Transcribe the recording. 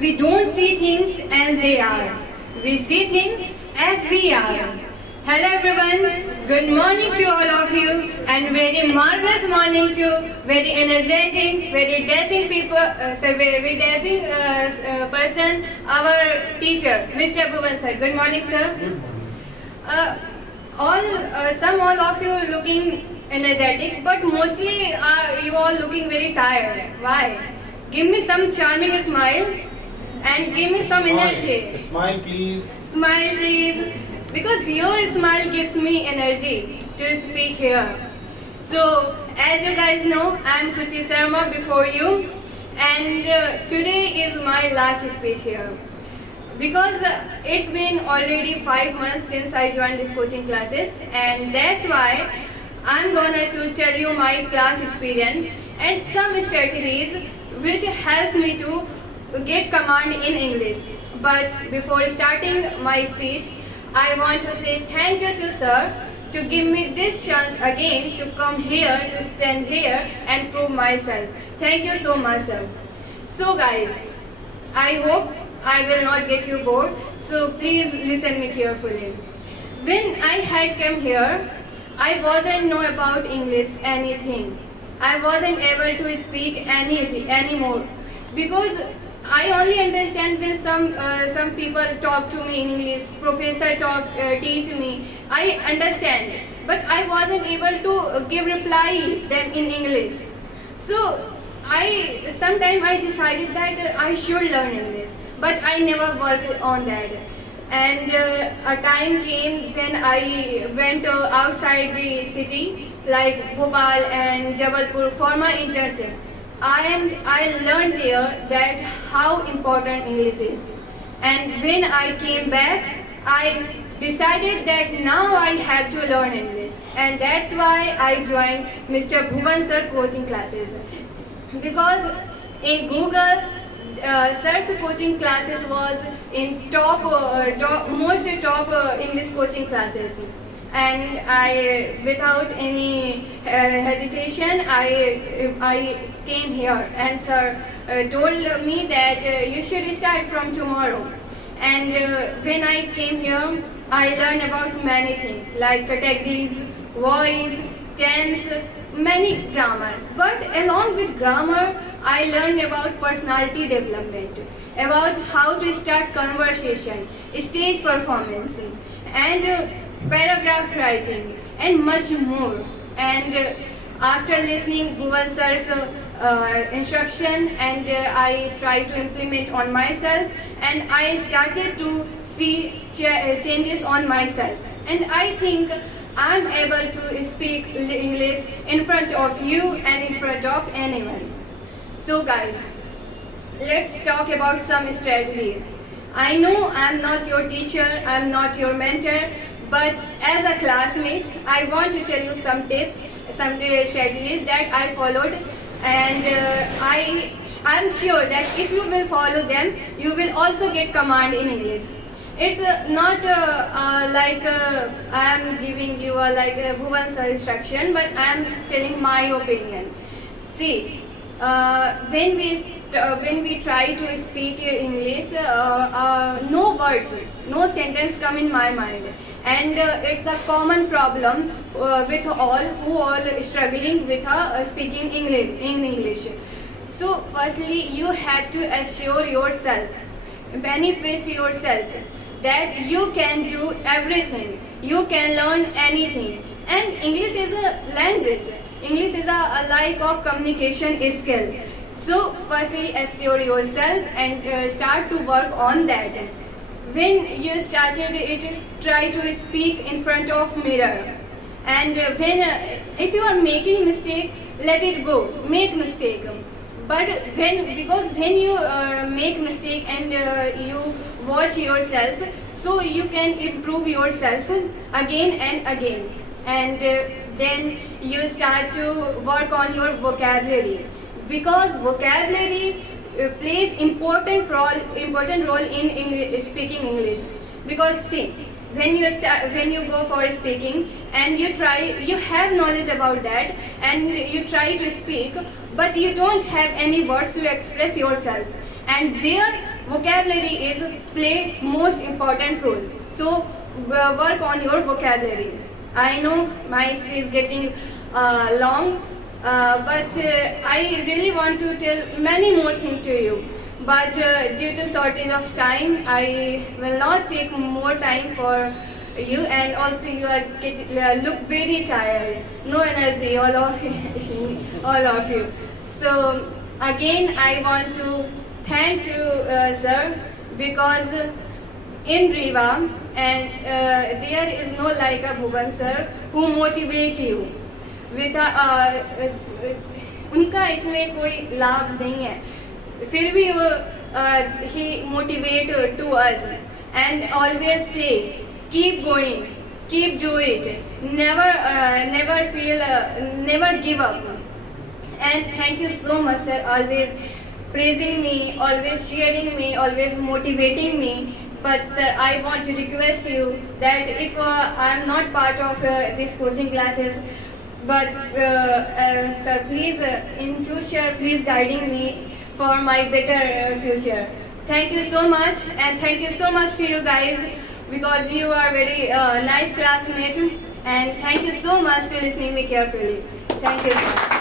We don't see things as they are. We see things as we are. Hello everyone. Good morning to all of you and very marvelous morning to very energetic, very dancing people, very dancing person, our teacher, Mr. Bhuvan sir. Good morning, sir. Good morning. All of you looking energetic, but mostly you all looking very tired. Why? Give me some charming smile and give me some energy. Smile, please. Smile, please. Because your smile gives me energy to speak here. So, as you guys know, I am Khushi Sharma before you, and today is my last speech here. Because it's been already 5 months since I joined these coaching classes, and that's why I'm gonna to tell you my class experience and some strategies which helps me to get command in English. But before starting my speech, I want to say thank you to sir to give me this chance again to come here, to stand here and prove myself. Thank you so much, sir. So guys, I hope I will not get you bored, so please listen me carefully. When I had come here, I wasn't know about English anything. I wasn't able to speak anything anymore because I only understand when some people talk to me in English, professor teach me. I understand, but I wasn't able to give reply them in English. So sometime I decided that I should learn English, but I never worked on that. And a time came when I went outside the city like Bhopal and Jabalpur for my internship. I learned there that how important English is. And when I came back, I decided that now I have to learn English. And that's why I joined Mr. Bhuvan sir coaching classes. Because in Google, sir's coaching classes was in top English coaching classes. And I, without any hesitation, I came here, and sir told me that you should start from tomorrow. And when I came here, I learned about many things like categories, voice, tense, many grammar. But along with grammar, I learned about personality development, about how to start conversation, stage performance, and paragraph writing, and much more. And after listening Bhuvan sir's instruction, and I tried to implement on myself, and I started to see changes on myself. And I think I'm able to speak English in front of you and in front of anyone. So guys, let's talk about some strategies. I know I'm not your teacher, I'm not your mentor, but as a classmate, I want to tell you some tips, some strategies that I followed, and I'm sure that if you will follow them, you will also get command in English. It's not like I'm giving you like a Bhuvan sir instruction, but I'm telling my opinion. See, when we try to speak English, no words, no sentence come in my mind, and it's a common problem with all who are struggling with speaking English. So, firstly, you have to assure yourself, manifest yourself that you can do everything, you can learn anything, and English is a language. English is a like of communication skill. So firstly assure yourself and start to work on that. When you started it, try to speak in front of mirror. And if you are making mistake, let it go, make mistake. But because when you make mistake and you watch yourself, so you can improve yourself again and again. And then you start to work on your vocabulary, because vocabulary plays important role in speaking English. Because see, when you go for speaking and you have knowledge about that and you try to speak, but you don't have any words to express yourself, and there vocabulary is play most important role. So work on your vocabulary. I know my speech is getting long, but I really want to tell many more things to you. But due to shortage of time, I will not take more time for you, and also you are look very tired, no energy, all of you, all of you. So again, I want to thank you, sir, because in Riva, and there is no like a Bhuvan sir who motivate you. With उनका इसमें कोई लाभ नहीं है, फिर भी वो he motivate to us and always say keep going, keep do it, never feel, never give up. And thank you so much, sir, always praising me, always cheering me, always motivating me. But sir, I want to request you that if I am not part of these coaching classes, but sir, please in future, please guiding me for my better future. Thank you so much, and thank you so much to you guys, because you are very nice classmate, and thank you so much to listening me carefully. Thank you, sir.